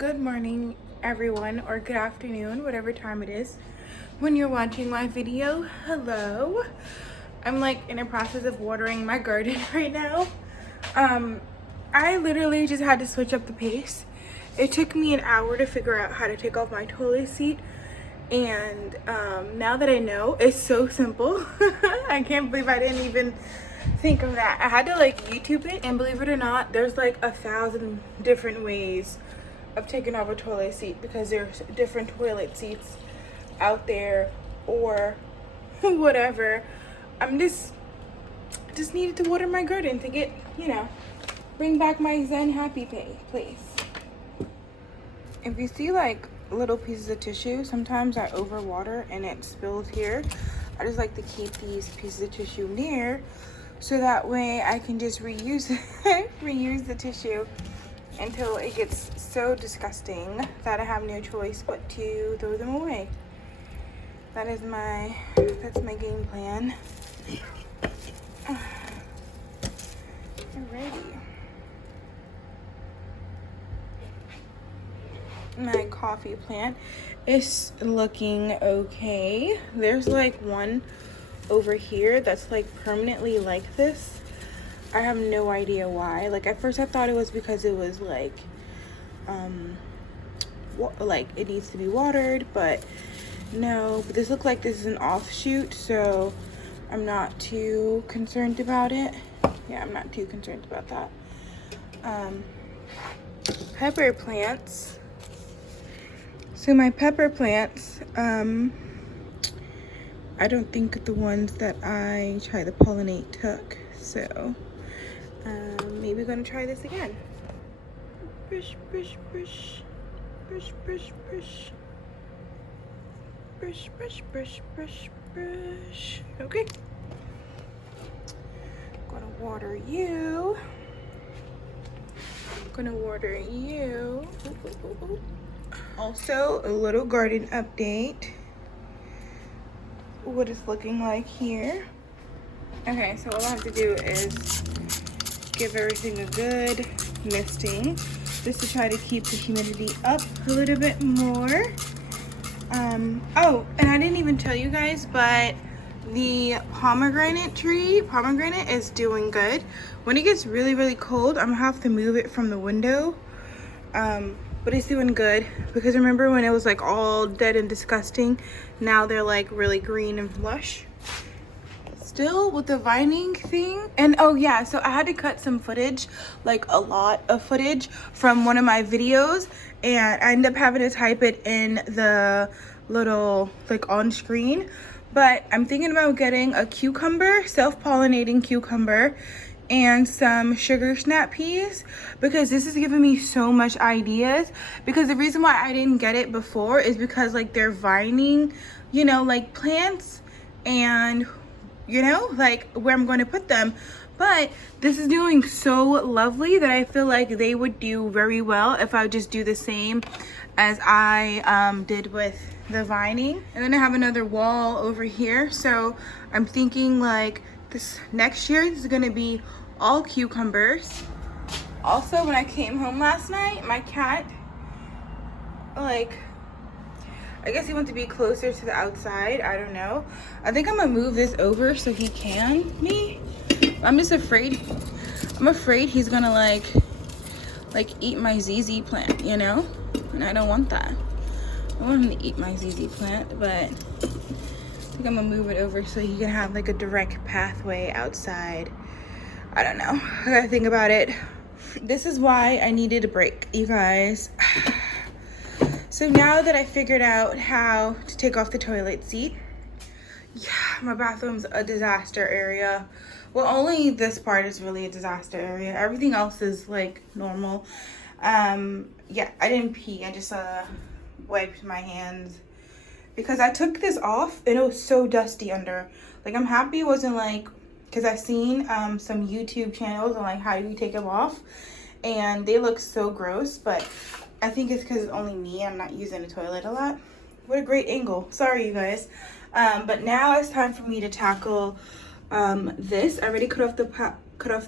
Good morning, everyone, or good afternoon, whatever time it is when you're watching my video. Hello. I'm like in a process of watering my garden right now. I literally just had to switch up the pace. It took me an hour to figure out how to take off my toilet seat, and now that I know, it's so simple. I can't believe I didn't even think of that. I had to like YouTube it, and believe it or not, there's like 1,000 different ways of taking off a toilet seat because there's different toilet seats out there or whatever. I'm just needed to water my garden to get, bring back my zen happy place. If you see like little pieces of tissue, sometimes I overwater and it spills here. I just like to keep these pieces of tissue near so that way I can just reuse reuse the tissue until it gets so disgusting that I have no choice but to throw them away. That's my game plan. Alrighty. My coffee plant is looking okay. There's like one over here that's like permanently like this. I have no idea why. Like at first I thought it was because it was like it needs to be watered, but no. But this looks like this is an offshoot, so I'm not too concerned about it. Yeah, I'm not too concerned about that. Pepper plants. So my pepper plants, I don't think the ones that I tried to pollinate took, so maybe gonna try this again. Brush, brush, brush, brush, brush, brush, brush, brush, brush, brush, brush. Okay. Gonna water you. Gonna water you. Also, a little garden update. What it's looking like here. Okay, so all I have to do is give everything a good misting, just to try to keep the humidity up a little bit more. Oh, and I didn't even tell you guys, but the pomegranate is doing good. When it gets really, really cold, I'm gonna have to move it from the window. But it's doing good because remember when it was like all dead and disgusting? Now they're like really green and lush. Still with the vining thing, and oh yeah, so I had to cut some footage, like a lot of footage from one of my videos, and I ended up having to type it in the little like on screen. But I'm thinking about getting a cucumber, self-pollinating cucumber, and some sugar snap peas, because this is giving me so much ideas. Because the reason why I didn't get it before is because like they're vining, like plants, and like where I'm going to put them. But this is doing so lovely that I feel like they would do very well if I just do the same as I did with the vining. And then I have another wall over here, so I'm thinking like this next year this is going to be all cucumbers. Also, when I came home last night, my cat, like, I guess he wants to be closer to the outside. I don't know. I think I'm gonna move this over so he can I'm just afraid. I'm afraid he's gonna like eat my ZZ plant, and I don't want that. I want him to eat my ZZ plant, but I think I'm gonna move it over so he can have like a direct pathway outside. I don't know. I gotta think about it. This is why I needed a break, you guys. So now that I figured out how to take off the toilet seat, yeah, my bathroom's a disaster area. Well, only this part is really a disaster area. Everything else is like normal. Yeah, I didn't pee. I just wiped my hands because I took this off and it was so dusty under. Like, I'm happy it wasn't like, because I've seen some YouTube channels on like how do you take them off, and they look so gross, but I think it's because it's only me. I'm not using the toilet a lot. What a great angle. Sorry, you guys. But now it's time for me to tackle this. I already cut off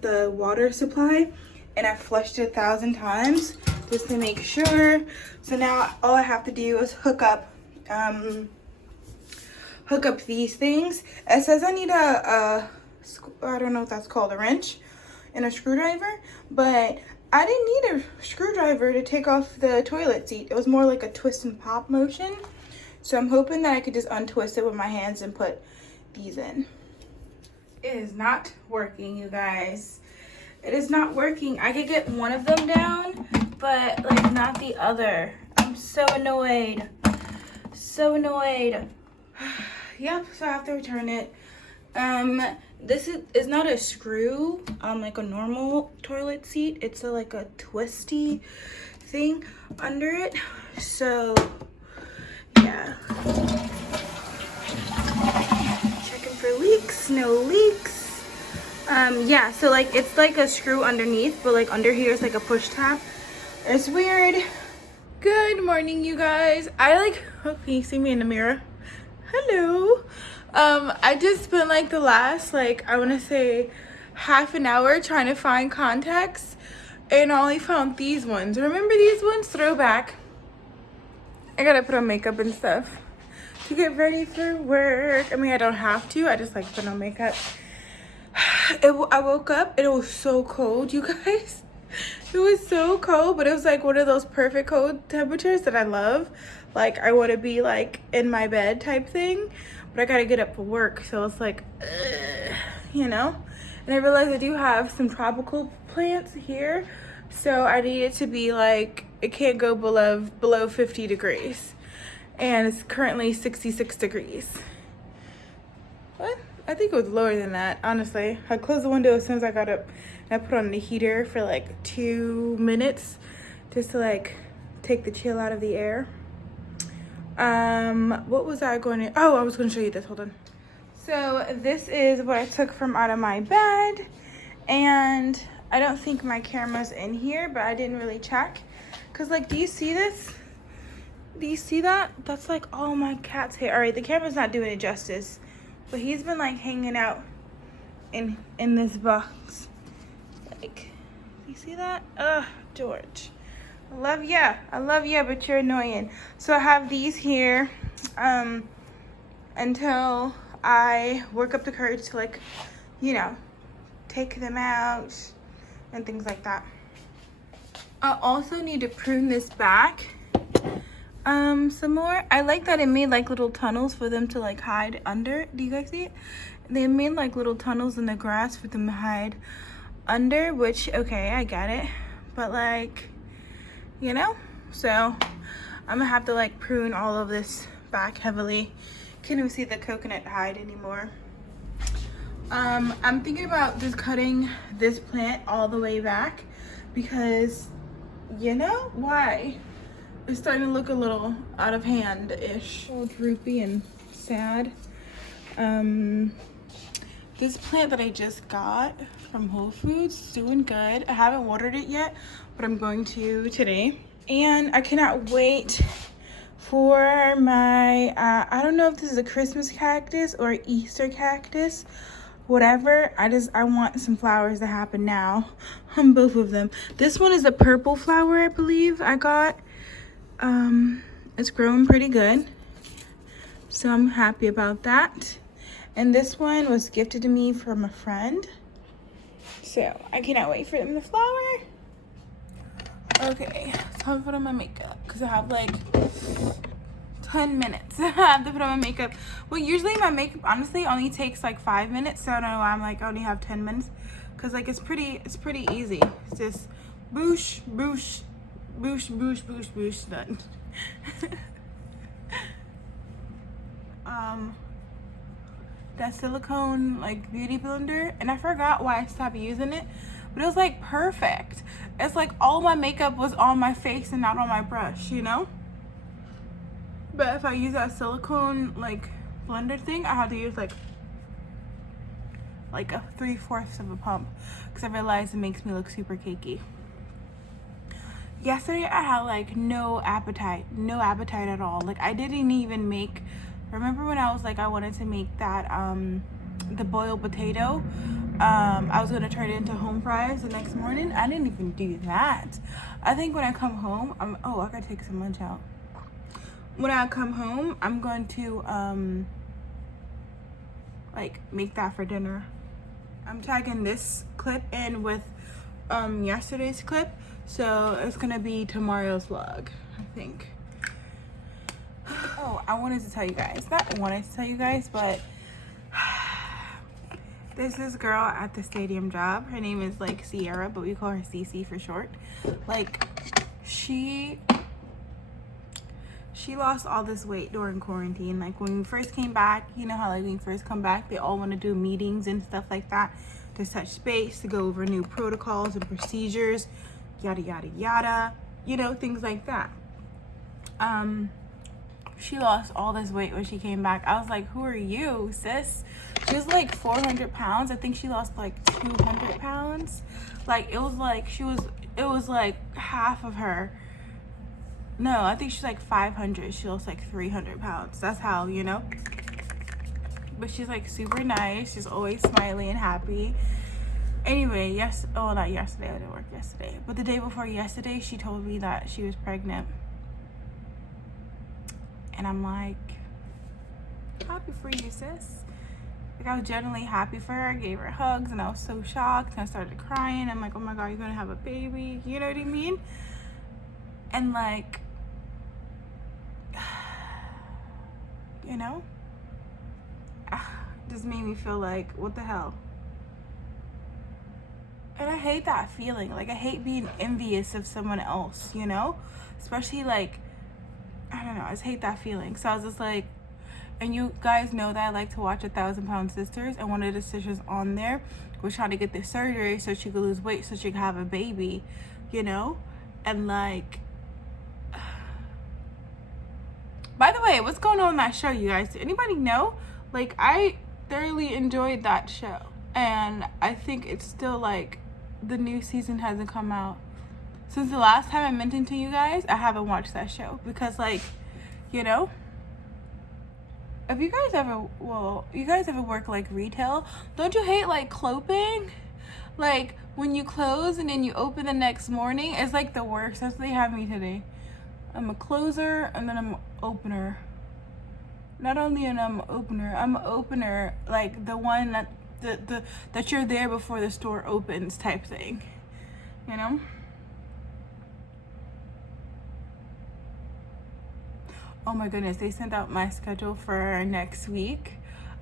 the water supply, and I flushed it 1,000 times just to make sure. So now all I have to do is hook up these things. It says I need a I don't know what that's called, a wrench and a screwdriver, but I didn't need a screwdriver to take off the toilet seat. It was more like a twist and pop motion. So I'm hoping that I could just untwist it with my hands and put these in. It is not working, you guys. It is not working. I could get one of them down, but like not the other. I'm so annoyed. So annoyed. Yep, so I have to return it. This is not a screw like a normal toilet seat. It's like a twisty thing under it. So yeah. Checking for leaks, no leaks. Yeah, so like it's like a screw underneath, but like under here is like a push tab. It's weird. Good morning, you guys. Oh, can you see me in the mirror? Hello. I just spent like the last I want to say half an hour trying to find contacts, and I only found these ones. Remember these ones? Throwback. I gotta put on makeup and stuff to get ready for work. I mean, I don't have to. I just like put on makeup. I woke up and it was so cold, you guys. It was so cold, but it was like one of those perfect cold temperatures that I love. Like I want to be like in my bed type thing, but I gotta get up for work, so it's like, you know. And I realized I do have some tropical plants here, so I need it to be like, it can't go below 50 degrees, and it's currently 66 degrees. What? I think it was lower than that, honestly. I closed the window as soon as I got up, and I put on the heater for like 2 minutes just to like take the chill out of the air. What was I going to, I was going to show you this, hold on. So this is what I took from out of my bed, and I don't think my camera's in here, but I didn't really check. Cause like, do you see this? Do you see that? That's like all my cat's hair. All right, the camera's not doing it justice, but he's been like hanging out in this box. Like, you see that? Ugh, George. I love ya, but you're annoying. So I have these here until I work up the courage to like, you know, take them out and things like that. I also need to prune this back some more. I like that it made like little tunnels for them to like hide under. Do you guys see it? They made like little tunnels in the grass for them to hide under, which, okay, I get it, but like, you know, so I'm gonna have to like prune all of this back heavily. Can't even see the coconut hide anymore. I'm thinking about just cutting this plant all the way back because, you know, why? It's starting to look a little out of hand-ish. A little droopy and sad. This plant that I just got from Whole Foods is doing good. I haven't watered it yet, but I'm going to today. And I cannot wait for my, I don't know if this is a Christmas cactus or Easter cactus, whatever. I want some flowers to happen now on both of them. This one is a purple flower, I believe I got. It's growing pretty good, so I'm happy about that. And this one was gifted to me from a friend, so I cannot wait for them to flower. Okay, so I'm put on my makeup because I have like 10 minutes. I have to put on my makeup. Well, usually my makeup honestly only takes like 5 minutes, so I don't know why I'm like I only have 10 minutes, because like it's pretty easy. It's just boosh boosh boosh boosh boosh boosh, done. That silicone like beauty blender, and I forgot why I stopped using it, but it was like perfect. It's like all my makeup was on my face and not on my brush, you know. But if I use that silicone like blender thing, I have to use like a 3/4 of a pump, because I realized it makes me look super cakey. Yesterday I had like no appetite at all. Like I didn't even make, remember when I was like I wanted to make that the boiled potato, I was gonna turn it into home fries the next morning. I didn't even do that. I think when I come home, I gotta take some lunch out. When I come home, I'm going to like make that for dinner. I'm tagging this clip in with yesterday's clip, so it's gonna be tomorrow's vlog, I think. Oh, I wanted to tell you guys, but there's this girl at the stadium job. Her name is like Sierra, but we call her CC for short. Like, she lost all this weight during quarantine. Like, when we first came back, you know how like when you first come back, they all want to do meetings and stuff like that to touch base, to go over new protocols and procedures, yada yada yada, you know, things like that. She lost all this weight when she came back. I was like, who are you, sis? She was like 400 pounds. I think she lost like 200 pounds. Like, it was like half of her. No, I think she's like 500. She lost like 300 pounds. That's how, you know? But she's like super nice. She's always smiling and happy. Anyway, not yesterday. I didn't work yesterday. But the day before yesterday, she told me that she was pregnant. And I'm like, happy for you, sis. Like, I was genuinely happy for her. I gave her hugs and I was so shocked. And I started crying. I'm like, oh my God, you're gonna have a baby. You know what I mean? And like, you know, just made me feel like, what the hell? And I hate that feeling. Like, I hate being envious of someone else, you know? Especially like, I don't know, I just hate that feeling. So I was just like, and you guys know that I like to watch 1,000 Pound Sisters, and one of the sisters on there was trying to get this surgery so she could lose weight so she could have a baby, you know? And like, by the way, what's going on in that show, you guys? Did anybody know? Like, I thoroughly enjoyed that show, and I think it's still like, the new season hasn't come out. Since the last time I mentioned to you guys, I haven't watched that show because, like, you know, if you guys ever work like retail, don't you hate like clothing? Like, when you close and then you open the next morning, it's like the worst. That's what they have me today. I'm a closer and then I'm an opener. Not only am I an opener, I'm an opener, like the one that that you're there before the store opens type thing, you know? Oh my goodness, they sent out my schedule for next week.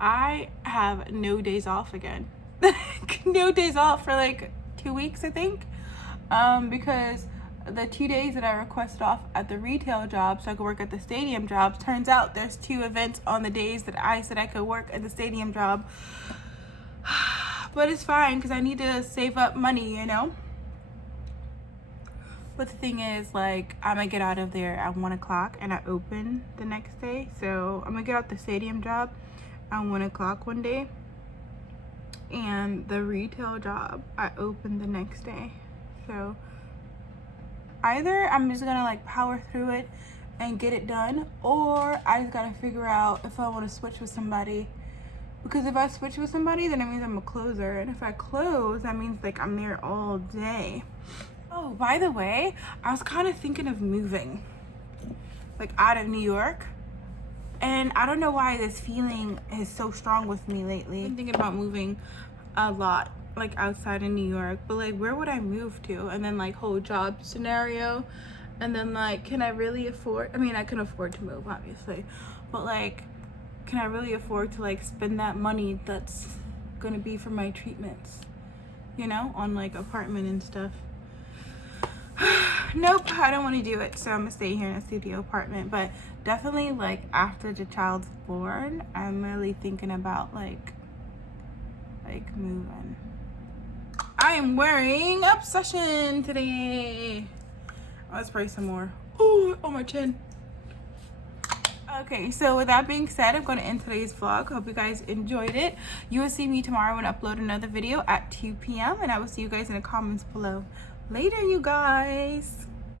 I have no days off again. No days off for like 2 weeks, I think. Because the 2 days that I requested off at the retail job so I could work at the stadium job, turns out there's 2 events on the days that I said I could work at the stadium job. But it's fine because I need to save up money, you know? But the thing is, like, I'm gonna get out of there at 1 o'clock and I open the next day. So I'm gonna get out the stadium job at 1 o'clock one day. And the retail job, I open the next day. So either I'm just gonna like power through it and get it done, or I just gotta figure out if I want to switch with somebody. Because if I switch with somebody, then it means I'm a closer. And if I close, that means like I'm there all day. Oh, by the way, I was kind of thinking of moving, like, out of New York. And I don't know why this feeling is so strong with me lately. I've been thinking about moving a lot, like, outside of New York. But, like, where would I move to? And then, like, whole job scenario. And then, like, can I really afford... I mean, I can afford to move, obviously. But, like, can I really afford to, like, spend that money that's going to be for my treatments? You know? On, like, apartment and stuff. Nope, I don't want to do it, so I'm gonna stay here in a studio apartment. But definitely, like, after the child's born, I'm really thinking about like moving. I am wearing Obsession today. Let's spray some more. Ooh, on my chin. Okay, so with that being said, I'm going to end today's vlog. Hope you guys enjoyed it. You will see me tomorrow when I upload another video at 2 p.m. and I will see you guys in the comments below. Later, you guys.